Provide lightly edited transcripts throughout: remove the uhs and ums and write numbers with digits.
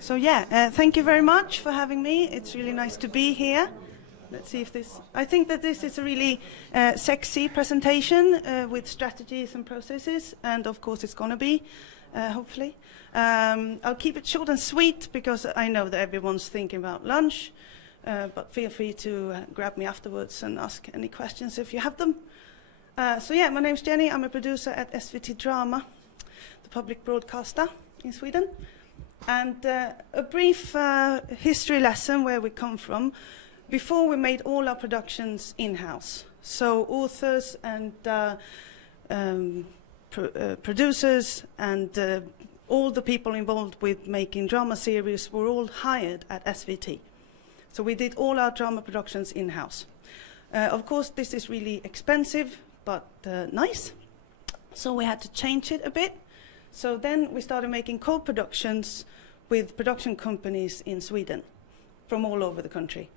So yeah, thank you very much for having me. It's really nice to be here. Let's see if this... I think that this is a really sexy presentation with strategies and processes, and of course it's going to be, hopefully. I'll keep it short and sweet because I know that everyone's thinking about lunch, but feel free to grab me afterwards and ask any questions if you have them. So yeah, my name's Jenny. I'm a producer at SVT Drama, the public broadcaster in Sweden. And a brief history lesson where we come from. Before, we made all our productions in-house. So authors and producers and all the people involved with making drama series were all hired at SVT. So we did all our drama productions in-house. Of course, this is really expensive, but nice. So we had to change it a bit. So then we started making co-productions with production companies in Sweden from all over the country.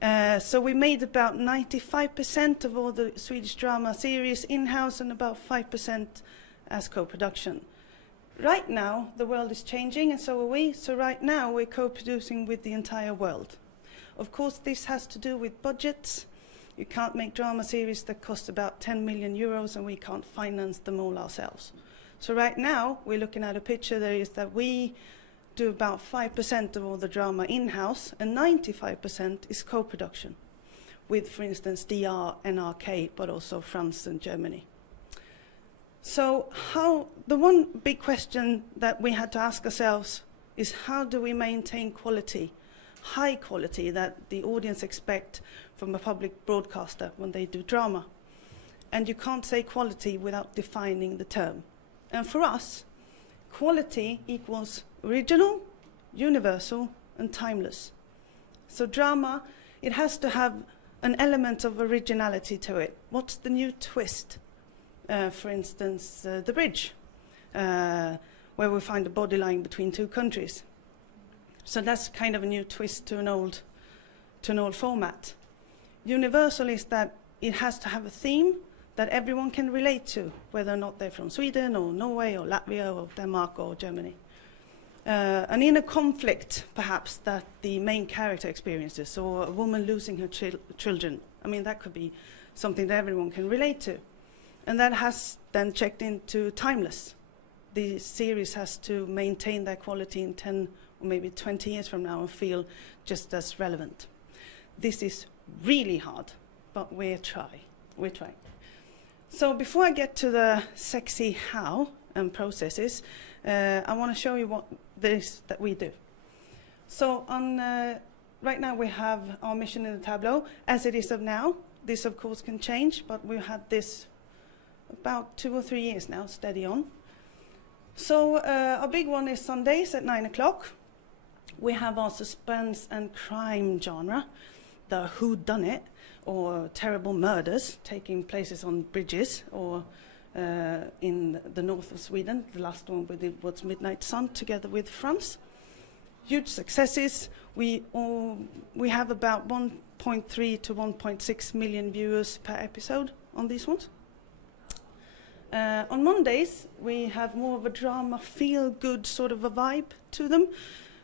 So we made about 95% of all the Swedish drama series in-house and about 5% as co-production. Right now, the world is changing and so are we. So right now, we're co-producing with the entire world. Of course, this has to do with budgets. You can't make drama series that cost about 10 million euros and we can't finance them all ourselves. So right now, we're looking at a picture there is that we do about 5% of all the drama in-house, and 95% is co-production with, for instance, DR and NRK, but also France and Germany. So the one big question that we had to ask ourselves is how do we maintain quality, high quality that the audience expect from a public broadcaster when they do drama? And you can't say quality without defining the term. And for us, quality equals original, universal, and timeless. So drama, it has to have an element of originality to it. What's the new twist? For instance, The Bridge, where we find a body line between two countries. So that's kind of a new twist to an old format. Universal is that it has to have a theme that everyone can relate to, whether or not they're from Sweden or Norway or Latvia or Denmark or Germany. An inner conflict, perhaps, that the main character experiences, or a woman losing her children. I mean, that could be something that everyone can relate to. And that has then checked into timeless. The series has to maintain their quality in 10 or maybe 20 years from now and feel just as relevant. This is really hard, but we're trying. So before I get to the sexy how and processes, I want to show you what this that we do. So right now we have our mission in the tableau as it is of now. This of course can change, but we've had this about 2 or 3 years now, steady on. So our big one is Sundays at 9 o'clock. We have our suspense and crime genre, the whodunit, or terrible murders taking places on bridges, or in the north of Sweden. The last one we did was Midnight Sun together with France. Huge successes. We have about 1.3 to 1.6 million viewers per episode on these ones. On Mondays, we have more of a drama, feel-good sort of a vibe to them.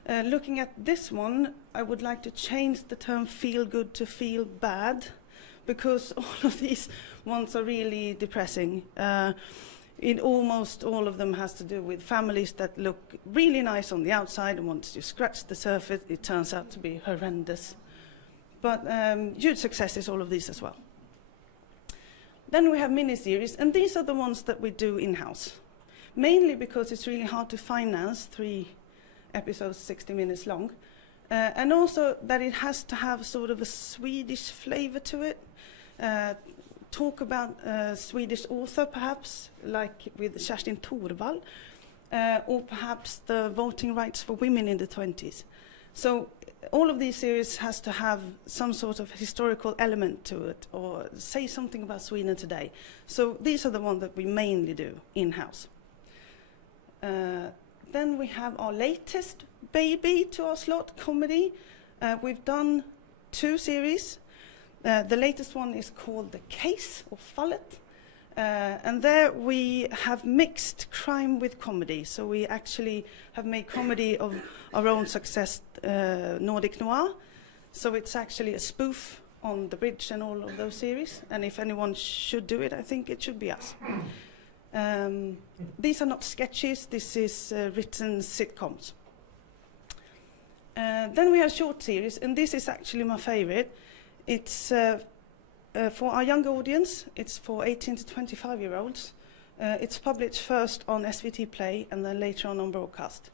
Looking at this one, I would like to change the term feel-good to feel-bad, because all of these ones are really depressing. Almost all of them has to do with families that look really nice on the outside, and once you scratch the surface, it turns out to be horrendous. But huge successes, all of these as well. Then we have miniseries, and these are the ones that we do in-house, mainly because it's really hard to finance 3 episodes 60 minutes long, and also that it has to have sort of a Swedish flavor to it. Talk about a Swedish author, perhaps, like with Kerstin Thorvall, or perhaps the voting rights for women in the 20s. So all of these series has to have some sort of historical element to it, or say something about Sweden today. So these are the ones that we mainly do in-house. Then we have our latest baby to our slot, comedy. We've done 2 series. The latest one is called The Case, or Fallet. And there we have mixed crime with comedy. So we actually have made comedy of our own success, Nordic Noir. So it's actually a spoof on The Bridge and all of those series. And if anyone should do it, I think it should be us. These are not sketches. This is written sitcoms. Then we have short series, and this is actually my favorite. It's for our younger audience. It's for 18 to 25-year-olds. It's published first on SVT Play and then later on broadcast.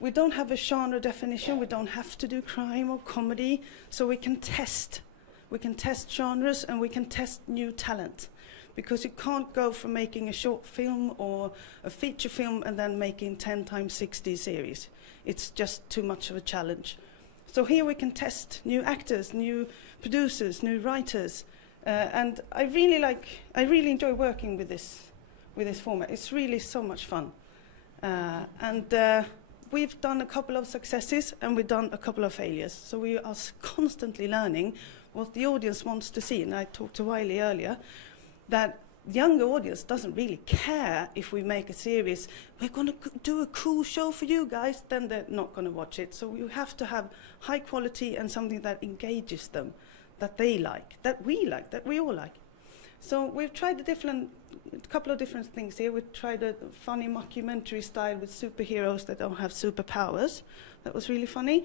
We don't have a genre definition. We don't have to do crime or comedy, so we can test. We can test genres and we can test new talent, because you can't go from making a short film or a feature film and then making 10 times 60 series. It's just too much of a challenge. So here we can test new actors, new producers, new writers, and I really enjoy working with this format. It's really so much fun, and we've done a couple of successes and we've done a couple of failures. So we are constantly learning what the audience wants to see. And I talked to Wiley earlier that the younger audience doesn't really care if we make a series. We're going to do a cool show for you guys, then they're not going to watch it. So you have to have high quality and something that engages them, that they like, that we all like. So we've tried a couple of different things here. We tried a funny mockumentary style with superheroes that don't have superpowers. That was really funny.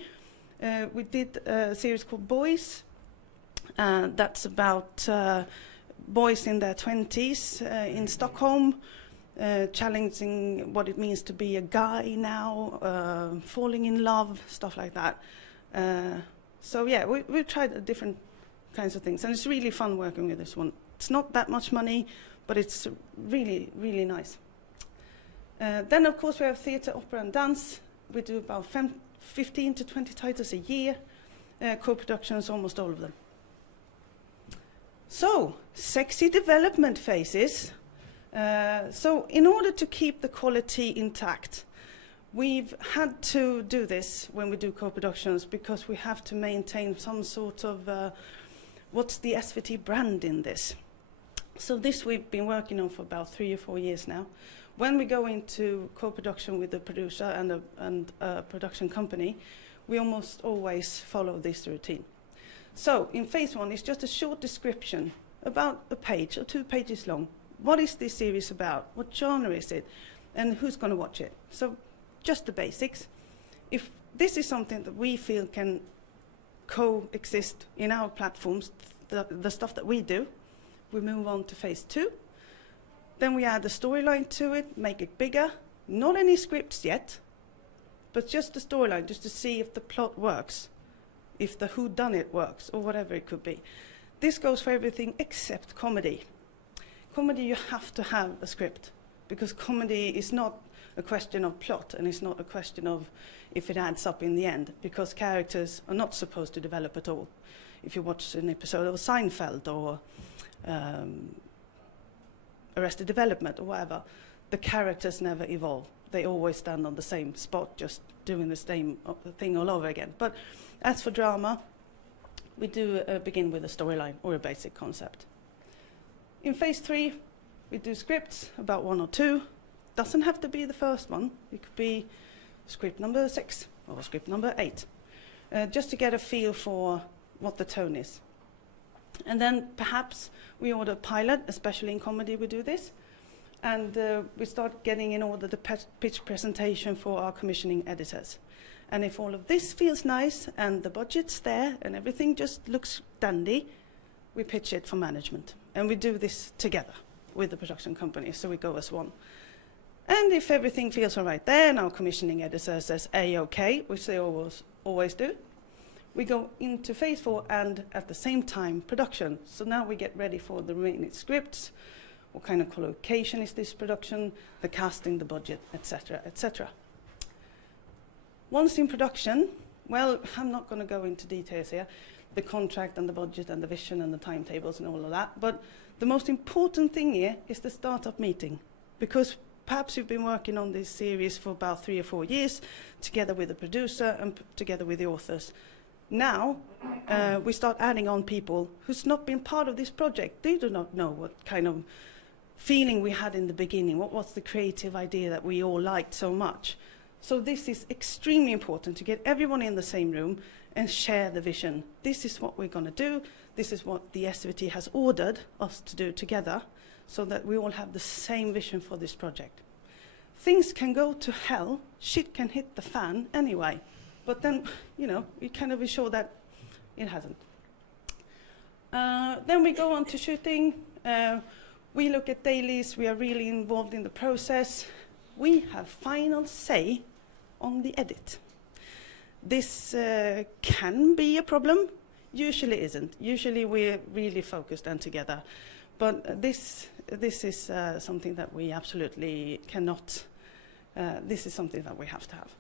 We did a series called Boys. That's about boys in their 20s in Stockholm, challenging what it means to be a guy now, falling in love, stuff like that. So yeah, we've tried different kinds of things, and it's really fun working with this one. It's not that much money, but it's really, really nice. Then, of course, we have theatre, opera, and dance. We do about 15 to 20 titles a year, co-productions, almost all of them. So, sexy development phases. So, in order to keep the quality intact, we've had to do this when we do co-productions, because we have to maintain some sort of what's the SVT brand in this. So this we've been working on for about 3 or 4 years now. When we go into co-production with a producer and a production company, we almost always follow this routine. So in phase 1, it's just a short description, about a page or 2 pages long. What is this series about? What genre is it? And who's going to watch it? So just the basics. If this is something that we feel can coexist in our platforms, the stuff that we do, we move on to phase 2. Then we add a storyline to it, make it bigger. Not any scripts yet, but just the storyline, just to see if the plot works, if the whodunit works, or whatever it could be. This goes for everything except comedy. Comedy, you have to have a script, because comedy is not a question of plot, and it's not a question of if it adds up in the end, because characters are not supposed to develop at all. If you watch an episode of Seinfeld or Arrested Development or whatever, the characters never evolve. They always stand on the same spot, just doing the same thing all over again. But as for drama, we do begin with a storyline or a basic concept. In phase 3, we do scripts, about 1 or 2. Doesn't have to be the first one. It could be script number 6 or script number 8, just to get a feel for what the tone is. And then perhaps we order a pilot, especially in comedy we do this, and we start getting in order the pitch presentation for our commissioning editors. And if all of this feels nice and the budget's there and everything just looks dandy, we pitch it for management. And we do this together with the production company, so we go as one. And if everything feels all right there, and our commissioning editor says A-OK, which they always do, we go into phase 4 and at the same time production. So now we get ready for the remaining scripts. What kind of collocation is this production? The casting, the budget, etc., etc. Once in production, well, I'm not going to go into details here, the contract and the budget and the vision and the timetables and all of that. But the most important thing here is the startup meeting, because perhaps you've been working on this series for about 3 or 4 years, together with the producer and together with the authors. Now, we start adding on people who's not been part of this project. They do not know what kind of feeling we had in the beginning. What was the creative idea that we all liked so much? So this is extremely important, to get everyone in the same room and share the vision. This is what we're going to do. This is what the SVT has ordered us to do together, so that we all have the same vision for this project. Things can go to hell, shit can hit the fan anyway, but then, you know, we kind of ensure that it hasn't. Then we go on to shooting. We look at dailies, we are really involved in the process. We have final say on the edit. This can be a problem, usually isn't. Usually we're really focused and together. But this is something that we absolutely cannot, this is something that we have to have.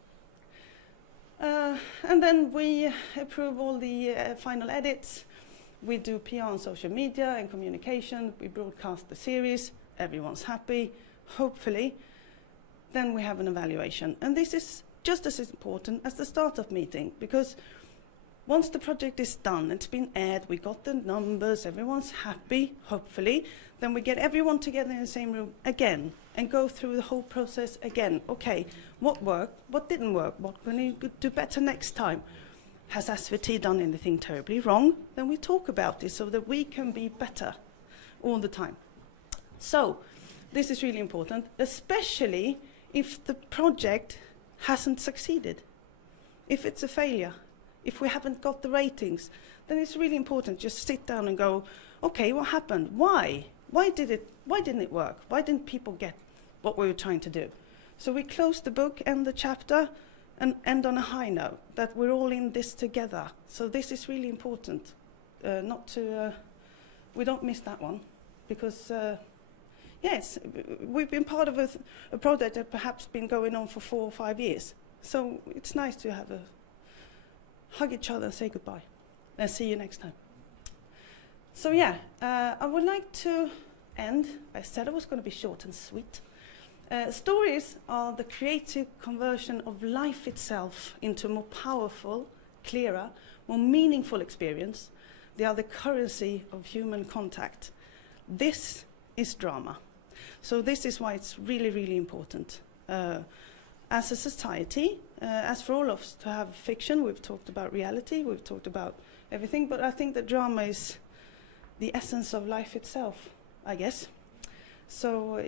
And then we approve all the final edits. We do PR on social media and communication. We broadcast the series. Everyone's happy, hopefully. Then we have an evaluation. And this is just as important as the startup meeting, because once the project is done, it's been aired, we got the numbers, everyone's happy, hopefully, then we get everyone together in the same room again and go through the whole process again. Okay, what worked, what didn't work, what can we do better next time? Has SVT done anything terribly wrong? Then we talk about it so that we can be better all the time. So, this is really important, especially if the project hasn't succeeded, if it's a failure. If we haven't got the ratings, then it's really important just sit down and go, okay, what happened? Why? Why didn't it work? Why didn't people get what we were trying to do? So we close the book, end the chapter, and end on a high note, that we're all in this together. So this is really important, we don't miss that one, because yes, we've been part of a project that perhaps been going on for 4 or 5 years. So it's nice to have hug each other and say goodbye, and see you next time. So yeah, I would like to end. I said I was going to be short and sweet. Stories are the creative conversion of life itself into a more powerful, clearer, more meaningful experience. They are the currency of human contact. This is drama. So this is why it's really, really important. As a society, as for all of us to have fiction, we've talked about reality, we've talked about everything, but I think that drama is the essence of life itself, I guess. So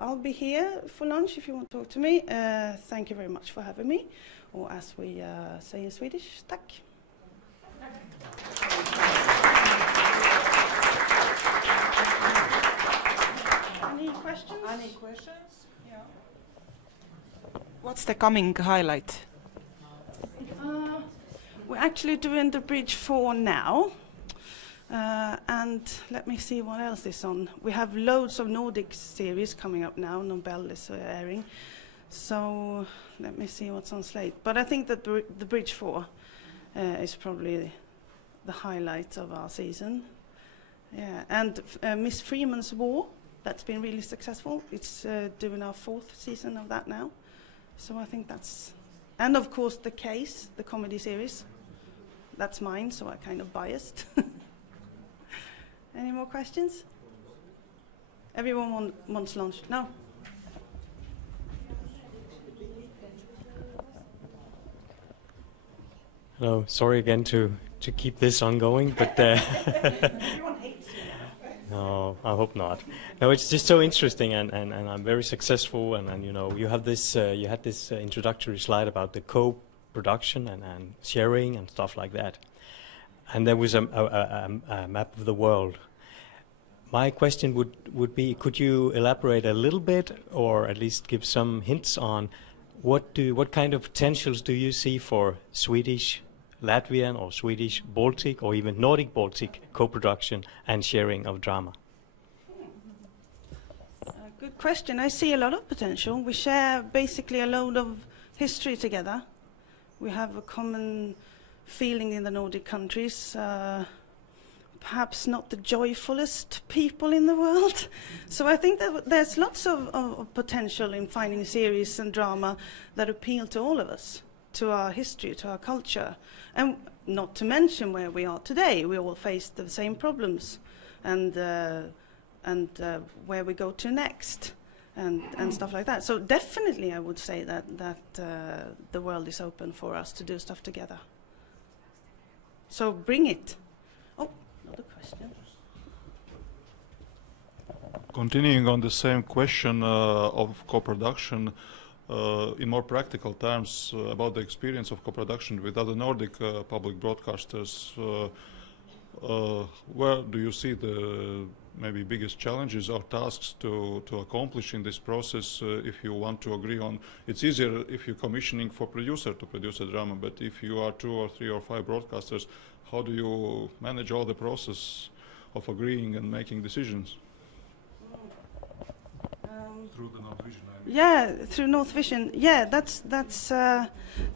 I'll be here for lunch if you want to talk to me. Thank you very much for having me, or as we say in Swedish, tack. Any questions? Any questions? Yeah. What's the coming highlight? We're actually doing the Bridge 4 now. And let me see what else is on. We have loads of Nordic series coming up now. Nobel is airing. So let me see what's on slate. But I think that the Bridge 4 is probably the highlight of our season. Yeah, and Miss Freeman's War, that's been really successful. It's doing our 4th season of that now. So I think that's... And of course The Case, the comedy series. That's mine, so I'm kind of biased. Any more questions? Everyone wants lunch? No? Hello, sorry again to keep this ongoing, but Everyone hates you. no, I hope not. No, it's just so interesting, and I'm very successful, and you know, you have this, you had this introductory slide about the co-production and sharing and stuff like that, and there was a map of the world. My question would be, could you elaborate a little bit, or at least give some hints on what kind of potentials do you see for Swedish Latvian or Swedish Baltic or even Nordic Baltic co-production and sharing of drama? Good question. I see a lot of potential. We share basically a load of history together. We have a common feeling in the Nordic countries. Perhaps not the joyfulest people in the world. So I think that there's lots of potential in finding series and drama that appeal to all of us, to our history, to our culture. And not to mention where we are today. We all face the same problems. And and where we go to next, and stuff like that. So definitely, I would say that the world is open for us to do stuff together. So bring it. Oh, another question. Continuing on the same question of co-production, in more practical terms, about the experience of co-production with other Nordic public broadcasters, where do you see the maybe biggest challenges or tasks to accomplish in this process if you want to agree on? It's easier if you're commissioning for producer to produce a drama, but if you are 2 or 3 or 5 broadcasters, how do you manage all the process of agreeing and making decisions? Through the North Vision, I mean. Yeah, through North Vision. Yeah, that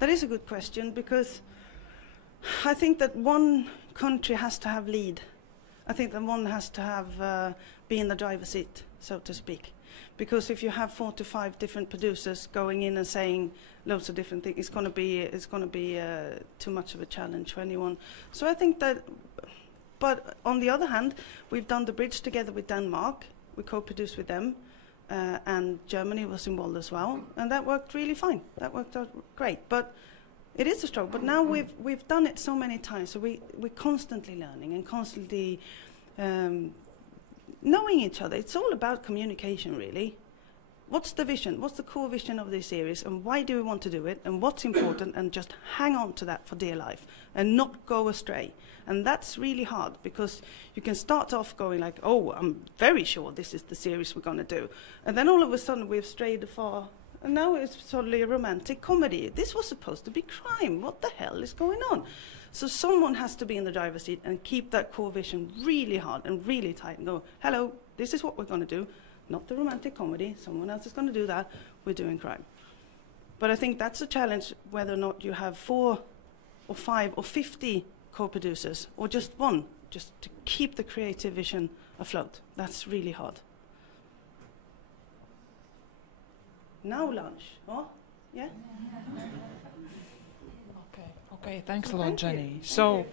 is a good question, because I think that one country has to have lead. I think that one has to have be in the driver's seat, so to speak. Because if you have 4 to 5 different producers going in and saying loads of different things, it's going to be too much of a challenge for anyone. So I think that. But on the other hand, we've done the bridge together with Denmark. We co-produced with them. And Germany was involved as well, and that worked really fine. That worked out great, but it is a struggle. But now we've done it so many times, so we're constantly learning and constantly knowing each other. It's all about communication, really. What's the vision? What's the core vision of this series, and why do we want to do it, and what's important, and just hang on to that for dear life and not go astray. And that's really hard, because you can start off going like, oh, I'm very sure this is the series we're going to do, and then all of a sudden we've strayed far, and now it's totally a romantic comedy. This was supposed to be crime. What the hell is going on? So someone has to be in the driver's seat and keep that core vision really hard and really tight and go, hello, this is what we're going to do. Not the romantic comedy. Someone else is going to do that. We're doing crime. But I think that's a challenge, whether or not you have 4 or 5 or 50 co-producers, or just one, just to keep the creative vision afloat. That's really hard. Now lunch. Oh, yeah? Okay, thanks a lot, Thank you. Jenny. Thank So you.